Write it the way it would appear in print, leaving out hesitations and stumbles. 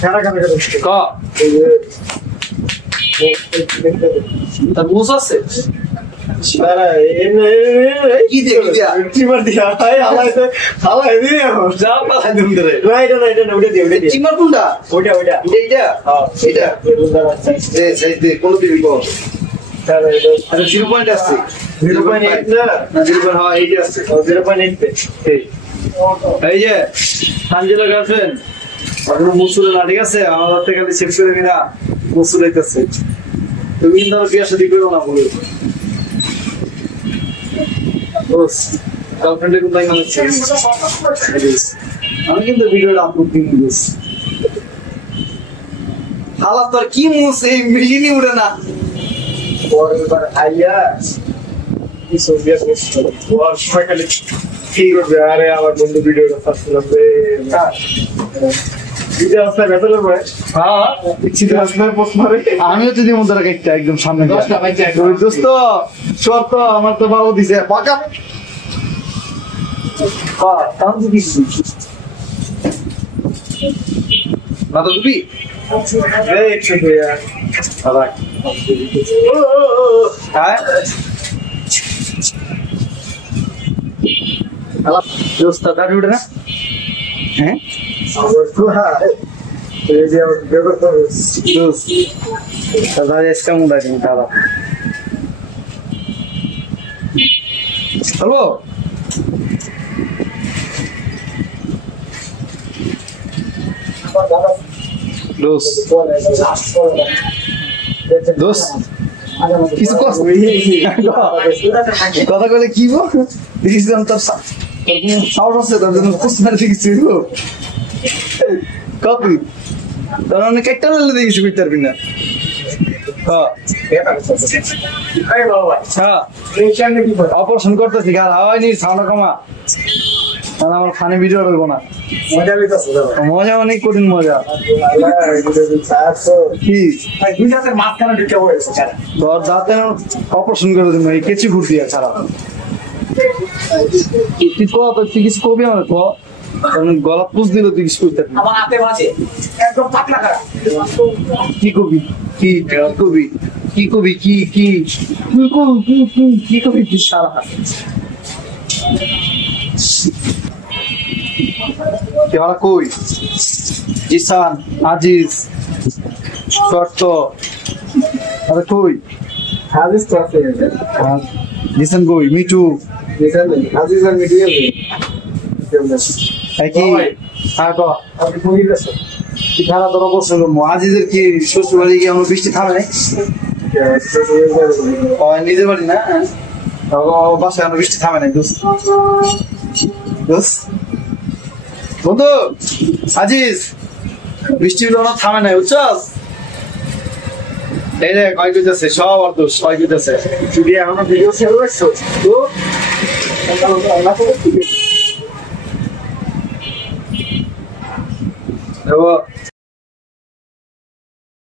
খানা খানা ক তার মুস আছে কি দিয়া চিমার দিয়া হালাই দিয়ে যা পালাই দিন ধরে রাইট ওটা দিয়ে চিমার কোনটা ওটা এইটা এইটা এই দে কোন দিবি কো তাহলে 0.8 আছে 0.8 না 0.8 আছে 0.8 এই যে সানজিলা গার্লফ্রেন্ড আপনার মুসুরে না ঠিক আছে আমার হাতে খালি চেক করে কিনা মুসুর হইতেছে তুমি ইন্দার বিয়া শাদী করো না বলে বস গার্লফ্রেন্ডের কোথায় গেল আমি কিন্তু ভিডিওটা আপলোড দিয়ে দিয়েছি হালা তোর কি মুস এই মিলিনি উড়ে না পরের আইয়া কি সোভিয়া করছে ওর সকালে কি করবে আরে আমার বন্ধু ভিডিওটা ফার্স্ট লাগবে ভিডিও আসলে বেতন হয় হ্যাঁ ইচ্ছে আসলে পোস্ট মারে আমিও যদি মন ধরে একটা একদম সামনে 10টা বাইক ওই দোস্ত শর্ত আমার তো বাবু দিছে পাকা তাম দিছি না তো তুমি এই একটু ইয়া আবার হ্যাঁ আলাপ দোস্ত গাড়ি উঠে না হ্যাঁ হ্যালো কিছু কথা বলে কি দেখেছিলাম তোর সাউন্ড আছে তার জন্য দেখেছি কপি তোর অনেক একটা দেখেছি বুঝতে পারবি না অপারেশন করতেছি গাল হাওয়াই নি সাউন্ড কমা আমার ফানি ভিডিও রইব না মজা অনেক কঠিন মজা কি তোর দাঁতে অপারেশন করে দিন এই কেচি ফুট দিয়া ছাড়া তুই তুই কিছু কবি আমার গলা পুষ দিল তুই কিছু করতে কি কবি কি কবি কি কবি কি কি কি কবি তুই সারা কই জিসান আজিজ শর্ত আরে কই আজিজ তো আছে জিসান কই মিটু জিসান আজিজ আর মিটু কি হ্যাঁ ক আপনি কই গেছেন কি খারাপ ধরা বসে আজিজের কি শ্বশুর বাড়ি গিয়ে আমার বৃষ্টি থামে নাই নিজের বাড়ি না বাসায় আমার বৃষ্টি থামে নাই দোস্ত বন্ধু আজিজ বৃষ্টি হলো থামে নাই বুঝছস এই রে কয় কইতেছে সব আর দোষ কয় কইতেছে যদি এখন ভিডিও শেয়ার করছো তো